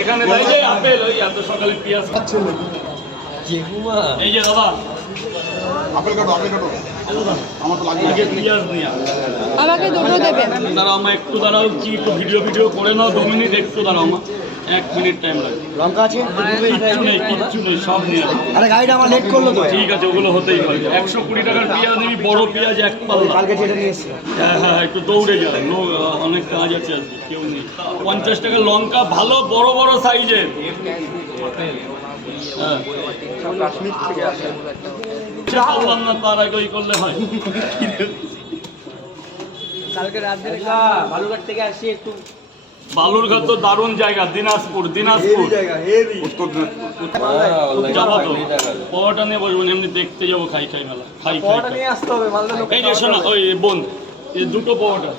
এখানে আপেল ওই এত সকালে পেঁয়াজ এই যে দাদা আপেল কাটো আমার তো লাগবে পেঁয়াজ নিয়ে আমাকে দুটো দেবে। দাঁড়াও আমার একটু দাঁড়াও কি একটু ভিডিও করে নাও 2 মিনিট একটু দাঁড়াও আমার 1 মিনিট টাইম লাগবে। লঙ্কা আছে? কিচ্ছু নেই সব নিয়ে আরে গাড়িটা আমার লেট করলো তো। ঠিক আছে ওগুলো হতেই পারে। 120 টাকার পেঁয়াজ নিবি, বড় পেঁয়াজ 1 পাল্লা। কালকে যেটা নিয়ে এসেছি। হ্যাঁ একটু দৌড়ে যা, লোক অনেক কাজ আছে আজকে, কেউ নেই। 50 টাকা লঙ্কা, ভালো বড় বড় সাইজের। হ্যাঁ বললাম না তার আগে ওই করলে হয়। কালকে রাত ধরে বালুরঘাট থেকে আসি একটু। বালুরঘাট তো দারুণ জায়গা, দিনাজপুর যাবো তো। পরোটা নিয়ে বসবো, এমনি দেখতে যাবো, খাই মেলা খাই। নিয়ে আসতে হবে মালদা লোক। এই যে শোনা ওই বোন, এই 2টো পরোটা।